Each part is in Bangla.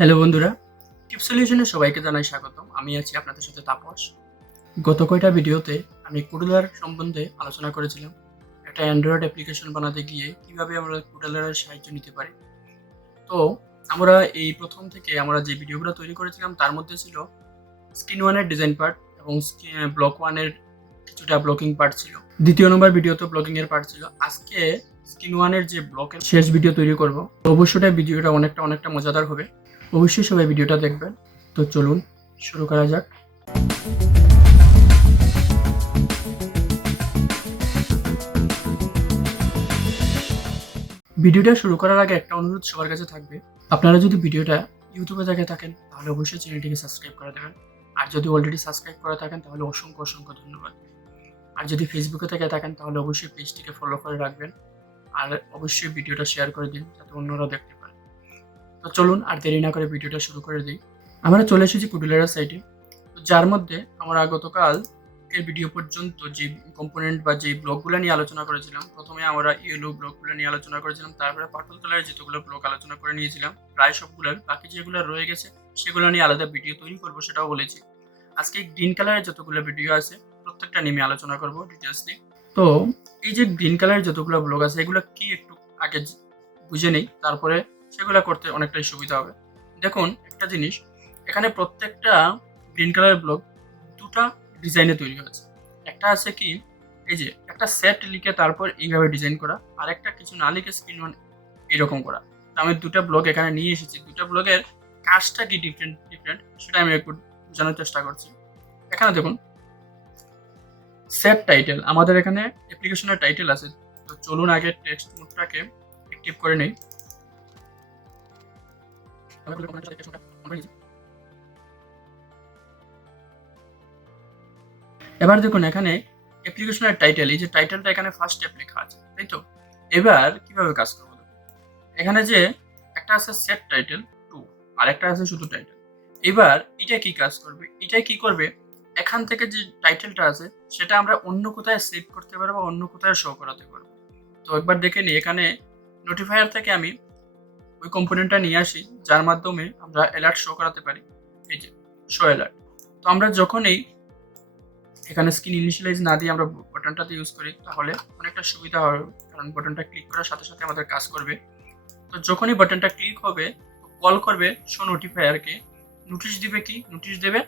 হ্যালো বন্ধুরা, টিপ সলিউশনে সবাইকে জানাই স্বাগতম। আমি আছি আপনাদের সাথে তাপস। গত কয়টা ভিডিওতে আমি কুডলার সম্বন্ধে আলোচনা করেছিলাম। একটা অ্যান্ড্রয়েড অ্যাপ্লিকেশন বানাতে গিয়ে কিভাবে আমরা কুডলারের সাহায্য নিতে পারি। তো আমরা এই প্রথম থেকে আমরা যে ভিডিওগুলো তৈরি করেছিলাম তার মধ্যে ছিল স্ক্রিন ওয়ানের ডিজাইন পার্ট এবং ব্লক ওয়ানের কিছুটা ব্লকিং পার্ট ছিল। দ্বিতীয় নম্বর ভিডিওতে ব্লকিং এর পার্ট ছিল। আজকে স্ক্রিন ওয়ানের যে ব্লকের শেষ ভিডিও তৈরি করব। অবশ্যই ভিডিওটা অনেকটা মজাদার হবে। অবশ্যই সবাই ভিডিওটা দেখবেন। তো চলুন শুরু করা যাক। ভিডিওটা শুরু করার আগে একটা অনুরোধ সবার কাছে থাকবে। আপনারা যদি ভিডিওটা ইউটিউবে দেখে থাকেন তাহলে অবশ্যই চ্যানেলটিকে সাবস্ক্রাইব করে দেবেন। আর যদি অলরেডি সাবস্ক্রাইব করে থাকেন তাহলে অসংখ্য ধন্যবাদ। আর যদি ফেসবুকে থেকে থাকেন তাহলে অবশ্যই পেজটিকে ফলো করে রাখবেন। আর অবশ্যই ভিডিওটা শেয়ার করে দিন যাতে অন্যরা দেখতে পারে। তো চলুন আর দেরি না করে ভিডিওটা শুরু করে দিই। আমরা চলে এসেছি কুডলারের সাইটে, যার মধ্যে আমরা গতকাল এর ভিডিও পর্যন্ত যে কম্পোনেন্ট বা যে ব্লকগুলো নিয়ে আলোচনা করেছিলাম, প্রথমে আমরা ইয়েলো ব্লকগুলো নিয়ে আলোচনা করেছিলাম, তারপরে পার্পল কালারের যতগুলো ব্লক আলোচনা করে নিয়েছিলাম প্রায় সবগুলোর। বাকি যেগুলো রয়ে গেছে সেগুলো নিয়ে আলাদা ভিডিও তৈরি করবো সেটাও বলেছি। আজকে গ্রিন কালারের যতগুলো ভিডিও আছে প্রত্যেকটা নিয়ে আলোচনা করবো ডিটেলস নিয়ে। তো এই যে গ্রিন কালারের যতগুলো ব্লক আছে এগুলো কি একটু আগে বুঝে নেই, তারপরে সেগুলো করতে অনেকটাই সুবিধা হবে। দেখুন একটা জিনিস, এখানে প্রত্যেকটা গ্রিন কালারের ব্লক দুটা ডিজাইনে তৈরি হয়েছে। একটা আছে কি এই যে একটা সেট লিখে তারপর এইভাবে ডিজাইন করা, আর একটা কিছু না লিখে স্ক্রিন ওয়ান এরকম করা। আমি দুটা ব্লক এখানে নিয়ে এসেছি, দুটা ব্লকের কাজটা কি ডিফারেন্ট সেটা আমি একটু বোঝানোর চেষ্টা করছি। এখানে দেখুন সেট টাইটেল, আমাদের এখানে অ্যাপ্লিকেশনের টাইটেল আছে। তো চলুন আগে টেক্সট মোডটাকে অ্যাক্টিভ করে নেই। এবার দেখুন এখানে অ্যাপ্লিকেশনের টাইটেল, এই যে টাইটেলটা এখানে ফার্স্ট স্টেপ লেখা আছে, তাই তো? এবার কিভাবে কাজ করবো? এখানে যে একটা আছে সেট টাইটেল 2 আর একটা আছে শুধু টাইটেল। এবার এটা কি কাজ করবে? এটাই কি করবে, এখান থেকে যে টাইটেলটা আছে সেটা আমরা অন্য কোথায় সেভ করতে পারবো, অন্য কোথায় শো করাতে পারবো। তো একবার দেখে নিই, এখানে নোটিফায়ার থেকে আমি ওই কম্পোনেন্টটা নিয়ে আসি যার মাধ্যমে আমরা অ্যালার্ট শো করাতে পারি। এই যে শো অ্যালার্ট। তো আমরা যখনই এখানে স্ক্রিন ইনিশিয়ালাইজ না দিয়ে আমরা বাটনটাতে ইউজ করি তাহলে অনেকটা সুবিধা হবে, কারণ বাটনটা ক্লিক করার সাথে সাথে আমাদের কাজ করবে। তো যখনই বাটনটা ক্লিক হবে কল করবে শো নোটিফায়ারকে, নোটিশ দিবে কি নোটিশ দেবে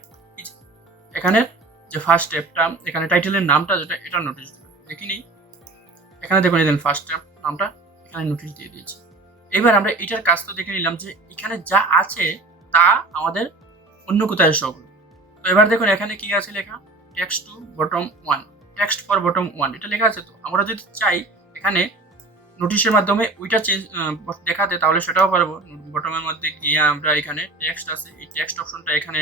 এখানে যে ফার্স্ট স্টেপটা, এখানে টাইটেলের নামটা যেটা এটা নোটিশ দেবে। দেখিনি এখানে দেখুন এই ফার্স্ট স্টেপ নামটা এখানে নোটিশ দিয়ে দিয়েছি। এবার আমরা এটার কাজ তো দেখে নিলাম যে এখানে যা আছে তা আমাদের অন্য কোথায় শো করবে। তো এবার দেখুন এখানে কি আছে লেখা, text to bottom 1, text for bottom 1 এটা লেখা আছে। তো আমরা যদি চাই এখানে নোটিশের মাধ্যমে ওইটা চেঞ্জ দেখাতে তাহলে সেটাও পারবো। বটমের মধ্যে গিয়ে আমরা এখানে টেক্সট আছে, এই টেক্সট অপশনটা এখানে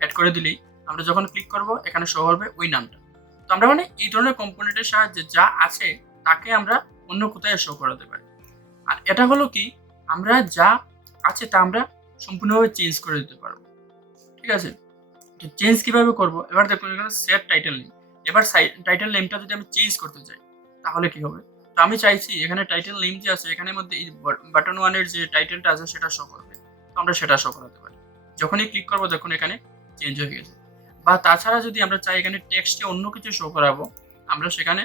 অ্যাড করে দিলেই আমরা যখন ক্লিক করব এখানে শো হবে ওই নামটা। তো আমরা মানে এই ধরনের কম্পোনেন্টের সাহায্যে যা আছে তাকে আমরা অন্য কোথায় শো করাতে পারি। আর এটা হলো কি, আমরা যা আছে তা আমরা সম্পূর্ণভাবে চেঞ্জ করে দিতে পারবো। ঠিক আছে, চেঞ্জ কিভাবে করব? এবার দেখুন এখানে সেট টাইটেল নেম। এবার টাইটেল নেমটা যদি আমি চেঞ্জ করতে চাই তাহলে কি হবে? তো আমি চাইছি এখানে টাইটেল নেম যে আছে এখানের মধ্যে এই বাটন 1 এর যে টাইটেলটা আছে সেটা শো করবে। তো আমরা সেটা শো করাতে পারি। যখনই ক্লিক করব তখন এখানে চেঞ্জ হয়ে গেছে। বা তাছাড়া যদি আমরা চাই এখানে টেক্সটে অন্য কিছু শো করাবো, আমরা সেখানে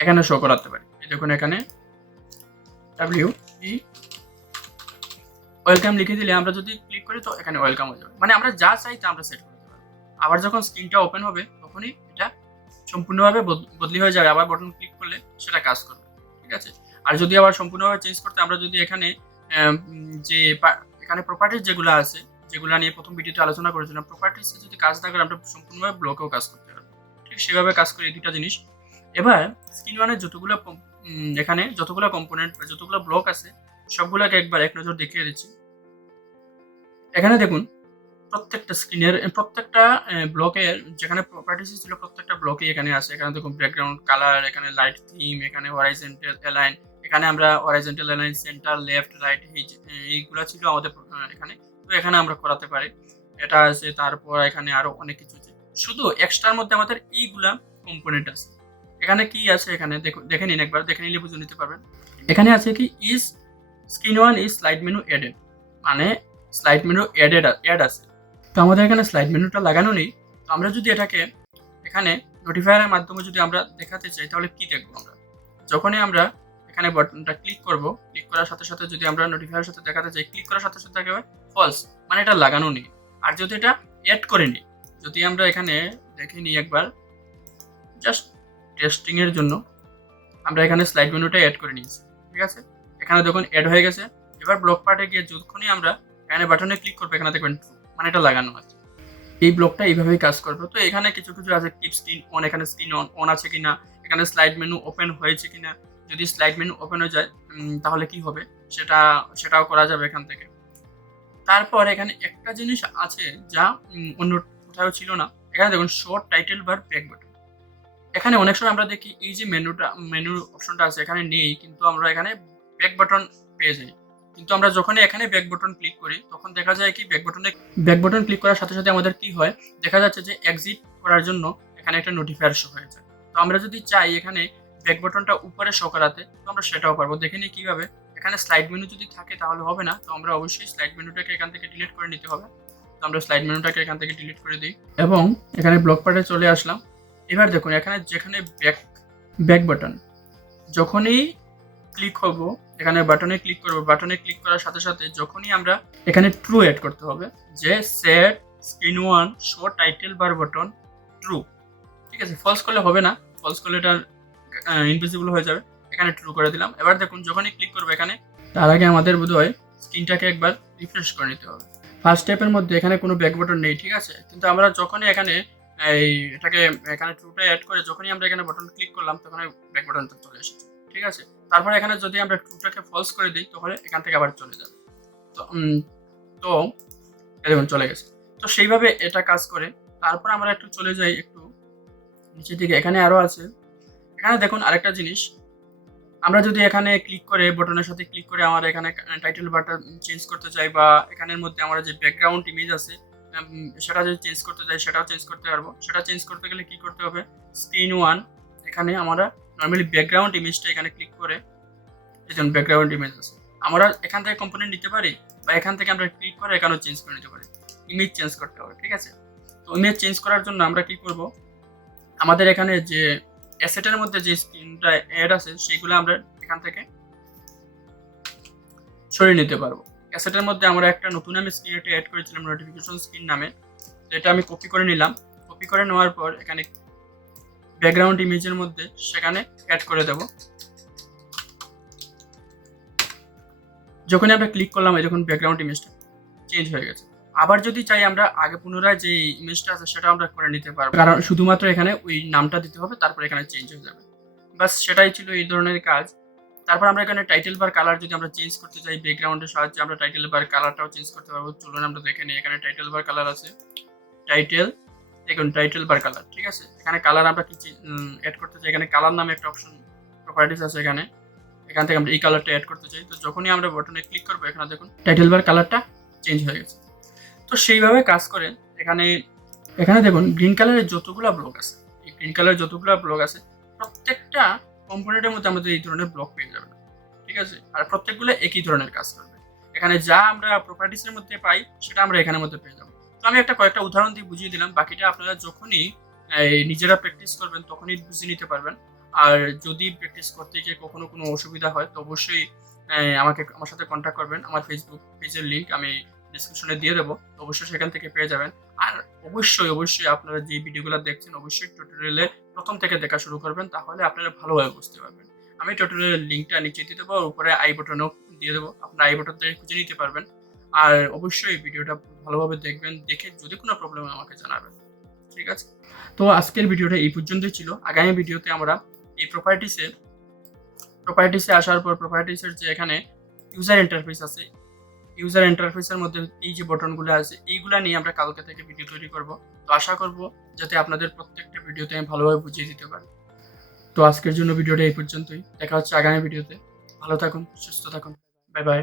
এখানে শো করাতে পারি। এই দেখুন এখানে WE ওয়েলকাম লিখে দিলে আমরা যদি ক্লিক করি তো এখানে ওয়েলকাম হয়ে যাবে। মানে আমরা যা চাই তা আমরা সেট করতে পারবো। আবার যখন স্ক্রিনটা ওপেন হবে তখনই এটা সম্পূর্ণভাবে বদলি হয়ে যাবে, আবার বাটন ক্লিক করলে সেটা কাজ করবে। ঠিক আছে, আর যদি আবার সম্পূর্ণভাবে চেঞ্জ করতে আমরা যদি এখানে যে এখানে প্রপার্টিস যেগুলো আছে যেগুলো নিয়ে প্রথম ভিডিওতে আলোচনা করেছিলাম, প্রপার্টিসে যদি কাজ না করে আমরা সম্পূর্ণভাবে ব্লকেও কাজ করতে পারবো। ঠিক সেভাবে কাজ করে এই দুটা জিনিস। এবার স্ক্রিন ওয়ানের যতগুলো এখানে যতগুলো কম্পোনেন্ট বা যতগুলো ব্লক আছে সবগুলোকে একবার এক নজর দেখিয়ে দিচ্ছি। এখানে দেখুন প্রত্যেকটা স্ক্রিনের প্রত্যেকটা ব্লকের যেখানে প্রপার্টিস ছিল প্রত্যেকটা ব্লকে এখানে আছে। এখানে দেখুন ব্যাকগ্রাউন্ড কালার, এখানে লাইট থিম, এখানে হরাইজন্টাল অ্যালাইন, এখানে আমরা horizontal align, centre, left, right এইগুলো ছিল আমাদের এখানে। তো এখানে আমরা করাতে পারি, এটা আছে। তারপর এখানে আরো অনেক কিছু আছে। শুধু এক্সট্রার মধ্যে আমাদের এইগুলা কম্পোনেন্ট আছে। এখানে কি আছে এখানে দেখে নিন, একবার দেখে নিলে বুঝে নিতে পারবেন। এখানে আছে কি is screen one is slide menu added. মানে স্লাইড মেনু অ্যাড আছে। তো আমাদের এখানে স্লাইড মেনুটা লাগানো নেই। তো আমরা যদি এটাকে এখানে নোটিফায়ারের মাধ্যমে যদি আমরা দেখাতে চাই তাহলে কি দেখবো আমরা? যখনই আমরা এখানে বাটনটা ক্লিক করব, ক্লিক করার সাথে সাথে যদি আমরা নোটিফায়ারের সাথে দেখাতে চাই, ক্লিক করার সাথে সাথে দেখাবে ফলস, মানে এটা লাগানো নেই। আর যদি এটা অ্যাড করে নিই, যদি আমরা এখানে দেখে নিই একবার, জাস্ট টেস্টিং এর জন্য আমরা এখানে স্লাইড মেনুটা অ্যাড করে নিয়েছি, ঠিক আছে? এখানে দেখুন অ্যাড হয়ে গেছে। এবার ব্লক পার্টে গিয়ে যখনই আমরা এখানে বাটনে ক্লিক করবো, এখানে দেখবেন ট্রু, মানে এটা লাগানো আছে। এই ব্লকটা এইভাবেই কাজ করবে। তো এখানে কিছু কিছু আছে, কিপ স্ক্রিন অন, এখানে স্ক্রিন অন আছে কিনা, এখানে স্লাইড মেনু ওপেন হয়েছে কিনা। যদি স্লাইড মেনু ওপেন হয়ে যায় তাহলে কি হবে সেটাও করা যাবে এখান থেকে। তারপর এখানে একটা জিনিস আছে যা অন্য কোথাও ছিল না। এখানে দেখুন show title bar back button. এখানে অনেক সময় আমরা দেখি এই যে মেনুর অপশনটা আছে এখানে নেই, কিন্তু আমরা এখানে ব্যাক বাটন পেয়ে যাই। কিন্তু আমরা যখনই এখানে ব্যাক বাটন ক্লিক করি তখন দেখা যায় কি ব্যাক বাটন ক্লিক করার সাথে সাথে আমাদের কি হয়, দেখা যাচ্ছে যে এক্সিট করার জন্য এখানে একটা নোটিফায়ার শো হয়ে যায়। তো আমরা যদি চাই এখানে ব্যাক বাটনটা উপরে শো করাতে, তো আমরা সেটাও পারবো। দেখে নিই কিভাবে। এখানে স্লাইড মেনু যদি থাকে তাহলে হবে না, তো আমরা অবশ্যই স্লাইড মেনুটাকে এখান থেকে ডিলিট করে নিতে হবে। তো আমরা স্লাইড মেনুটাকে এখান থেকে ডিলিট করে দিই এবং এখানে ব্লক পার্টে চলে আসলাম। এবার দেখুন এখানে যেখানে ব্যাক বাটন যখনই ক্লিক হব, এখানে বাটনে ক্লিক করব, বাটনে ক্লিক করার সাথে সাথে যখনই আমরা এখানে ট্রু অ্যাড করতে হবে, যে set screen one show title bar button true, ঠিক আছে? ফলস করলে হবে না, ফলস করলে এটা ইনভিজিবল হয়ে যাবে। এখানে ট্রু করে দিলাম। এবার দেখুন যখনই ক্লিক করবো এখানে, তার আগে আমাদের বোধহয় স্ক্রিনটাকে একবার রিফ্রেশ করে নিতে হবে। ফার্স্ট স্টেপের মধ্যে এখানে কোনো ব্যাক বাটন নেই, ঠিক আছে? কিন্তু আমরা যখনই এখানে এটাকে এখানে ট্রুটা অ্যাড করে যখনই আমরা এখানে বাটন ক্লিক করলাম তখন ব্যাক বাটনটা চলে এসেছে, ঠিক আছে? তারপর এখানে যদি আমরা ট্রুটাকে ফলস করে দিই তাহলে এখান থেকে আবার চলে যাবে। তো তো দেখুন চলে গেছে। তো সেইভাবে এটা কাজ করে। তারপর আমরা একটু চলে যাই একটু নিচের দিকে, এখানে আরো আছে। এখানে দেখুন আরেকটা জিনিস, আমরা যদি এখানে ক্লিক করে বাটনের সাথে ক্লিক করে আমার এখানে টাইটেল বাটন চেঞ্জ করতে চাই, বা এখানের মধ্যে আমরা যে ব্যাকগ্রাউন্ড ইমেজ আছে সেটা যদি চেঞ্জ করতে চাই সেটাও চেঞ্জ করতে পারবো। সেটা চেঞ্জ করতে গেলে কি করতে হবে, স্ক্রিন ওয়ান, এখানে আমরা নর্মালি ব্যাকগ্রাউন্ড ইমেজটা এখানে ক্লিক করে, যেমন ব্যাকগ্রাউন্ড ইমেজ আছে, আমরা এখান থেকে কম্পোনেন্ট নিতে পারি, বা এখান থেকে আমরা ক্লিক করে এখানেও চেঞ্জ করে নিতে পারি। ইমেজ চেঞ্জ করতে হবে, ঠিক আছে? তো ইমেজ চেঞ্জ করার জন্য আমরা কি করব, আমাদের এখানে যে অ্যাসেটের মধ্যে যে স্ক্রিনটা অ্যাড আছে সেগুলো আমরা এখান থেকে সরিয়ে নিতে পারবো। অ্যাসেটের মধ্যে আমরা একটা নতুন আমি স্ক্রিন একটা অ্যাড করেছিলাম নোটিফিকেশন স্ক্রিন নামে, তো এটা আমি কপি করে নিলাম। কপি করে নেওয়ার পর এখানে ব্যাকগ্রাউন্ড ইমেজের মধ্যে সেখানে অ্যাড করে দেব। যখনই আমরা ক্লিক করলাম এই যখন ব্যাকগ্রাউন্ড ইমেজটা চেঞ্জ হয়ে গেছে। আবার যদি চাই আমরা আগে পুনরায় যে ইমেজটা আছে সেটা আমরা করে নিতে পারবো, কারণ শুধুমাত্র এখানে ওই নামটা দিতে হবে, তারপর এখানে চেঞ্জ হয়ে যাবে। বাস সেটাই ছিল এই ধরনের কাজ। তারপর আমরা এখানে টাইটেল বার কালার যদি আমরা চেঞ্জ করতে চাই, ব্যাকগ্রাউন্ডের সাহায্যে আমরা টাইটেল বার কালারটাও চেঞ্জ করতে পারবো। চলুন আমরা দেখে নিই। এখানে টাইটেল বার কালার আছে, টাইটেল বার কালার, ঠিক আছে? এখানে কালার আমরা কি অ্যাড করতে চাই, এখানে কালার নামে একটা অপশন প্রপার্টিস আছে, এখান থেকে আমরা এই কালারটা অ্যাড করতে চাই। তো যখনই আমরা বাটনে ক্লিক করবো এখানে দেখুন টাইটেল বার কালারটা চেঞ্জ হয়ে গেছে। তো সেইভাবে কাজ করে। এখানে দেখুন গ্রিন কালারের যতগুলো ব্লক আছে, এই গ্রিন কালারের যতগুলো ব্লক আছে প্রত্যেকটা কম্পোনেন্টের মধ্যে আমাদের এই ধরনের ব্লক পেয়ে যাবে, ঠিক আছে? আর প্রত্যেকগুলো একই ধরনের কাজ করবে। এখানে যা আমরা প্রপার্টিসের মধ্যে পাই সেটা আমরা এখানের মধ্যে পেয়ে যাবো। তো আমি কয়েকটা উদাহরণ দিয়ে বুঝিয়ে দিলাম, বাকিটা আপনারা যখনই নিজেরা প্র্যাকটিস করবেন তখনই বুঝে নিতে পারবেন। আর যদি প্র্যাকটিস করতে গিয়ে কখনো কোনো অসুবিধা হয় তো অবশ্যই আমার সাথে কন্ট্যাক্ট করবেন। আমার ফেসবুক পেজের লিঙ্ক আমি ডিসক্রিপশনে দিয়ে দেবো, অবশ্যই সেখান থেকে পেয়ে যাবেন। আর অবশ্যই আপনারা যে ভিডিওগুলো দেখছেন অবশ্যই টিউটোরিয়ালে প্রথম থেকে দেখা শুরু করবেন, তাহলে আপনারা ভালোভাবে বুঝতে পারবেন। আমি টিউটোরিয়ালের লিঙ্কটা নিচে দিয়ে দেবো, উপরে আই বাটনেও দিয়ে দেবো, আপনারা আই বাটন থেকে খুঁজে নিতে পারবেন। আর অবশ্যই ভিডিওটা ভালোভাবে দেখবেন, দেখে যদি কোনো প্রবলেম আমাকে জানাবেন, ঠিক আছে? তো আজকের ভিডিওটা এই পর্যন্তই ছিল। আগামী ভিডিওতে আমরা এই প্রপার্টিসে আসার পর প্রপার্টিসের যে এখানে ইউজার ইন্টারফেস আছে, ইউজার ইন্টারফেসের মধ্যে এই যে বাটনগুলো আছে এইগুলা নিয়ে আমরা কালকে থেকে ভিডিও তৈরি করব। তো আশা করব যাতে আপনাদের প্রত্যেকটা ভিডিওতে আমি ভালোভাবে বুঝিয়ে দিতে পারি। তো আজকের জন্য ভিডিওটা এই পর্যন্তই। দেখা হচ্ছে আগামী ভিডিওতে। ভালো থাকুন, সুস্থ থাকুন। Bye bye.